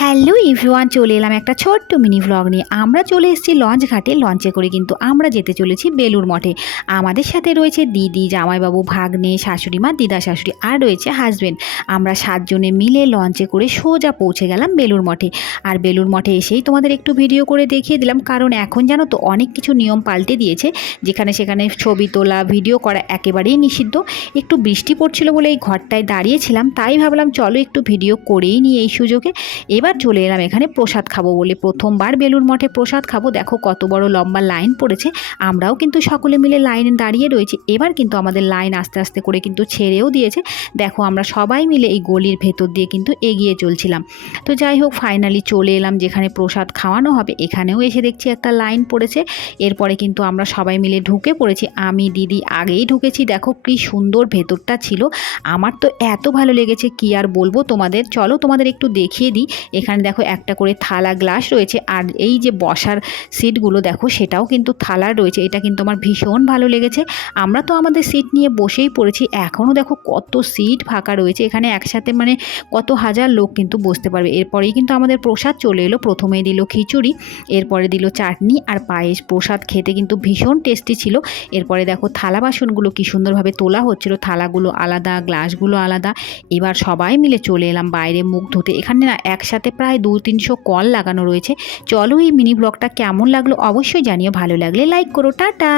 Hello everyone, চলে এলাম একটা ছোট্ট মিনি ভ্লগ নিয়ে। আমরা চলে এসেছি লঞ্চ ঘাটে। লঞ্চে করে কিন্তু আমরা যেতে চলেছি বেলুড় মঠে। আমাদের সাথে রয়েছে দিদি, জামাইবাবু, ভাগ্নে, শাশুড়ি মা, দিদা শাশুড়ি আর রয়েছে হাজবেন্ড। আমরা 7 জনে মিলে লঞ্চে করে সোজা পৌঁছে গেলাম বেলুড় মঠে। আর বেলুড় মঠে এসেই তোমাদের একটু ভিডিও করে দেখিয়ে দিলাম, কারণ এখন জানো তো অনেক কিছু নিয়ম পাল্টে দিয়েছে, যেখানে সেখানে ছবি তোলা, ভিডিও করা একেবারেই নিষিদ্ধ। একটু বৃষ্টি পড়ছিল বলে এই ঘরটায় দাঁড়িয়েছিলাম, তাই ভাবলাম চলো একটু ভিডিও করেই নিই এই সুযোগে। এবার চলে এলাম এখানে প্রসাদ খাবো বলে। প্রথমবার বেলুড় মঠে প্রসাদ খাবো। দেখো কত বড় লম্বা লাইন পড়েছে। আমরাও কিন্তু সকলে মিলে লাইনে দাঁড়িয়ে রয়েছি। এবার কিন্তু আমাদের লাইন আস্তে আস্তে করে কিন্তু ছেড়েও দিয়েছে। দেখো আমরা সবাই মিলে এই গলির ভেতর দিয়ে কিন্তু এগিয়ে চলছিলাম। তো যাই হোক, ফাইনালি চলে এলাম যেখানে প্রসাদ খাওয়ানো হবে। এখানেও এসে দেখছি একটা লাইন পড়েছে। এরপরে কিন্তু আমরা সবাই মিলে ঢুকে পড়েছি। আমি দিদি আগেই ঢুকেছি। দেখো কি সুন্দর ভেতরটা ছিল, আমার তো এত ভালো লেগেছে কি আর বলবো তোমাদের। চলো তোমাদের একটু দেখিয়ে দিই। এখানে দেখো একটা করে থালা গ্লাস রয়েছে, আর এই যে বসার সিটগুলো দেখো সেটাও কিন্তু থালার রয়েছে। এটা কিন্তু আমার ভীষণ ভালো লেগেছে। আমরা তো আমাদের সিট নিয়ে বসেই পড়েছি। এখনও দেখো কত সিট ফাঁকা রয়েছে। এখানে একসাথে মানে কত হাজার লোক কিন্তু বসতে পারবে। এরপরেই কিন্তু আমাদের প্রসাদ চলে এলো। প্রথমেই দিল খিচুড়ি, এরপরে দিল চাটনি আর পায়েস। প্রসাদ খেতে কিন্তু ভীষণ টেস্টি ছিল। এরপরে দেখো থালা বাসনগুলো কি সুন্দরভাবে তোলা হচ্ছিল। থালাগুলো আলাদা, গ্লাসগুলো আলাদা। এবার সবাই মিলে চলে এলাম বাইরে মুখ ধুতে। এখানে না একসাথে প্রায় 200-300 কল লাগানো রয়েছে। চলো এই মিনি ব্লগটা কেমন লাগলো অবশ্যই জানিও। ভালো লাগলে লাইক করো। টাটা।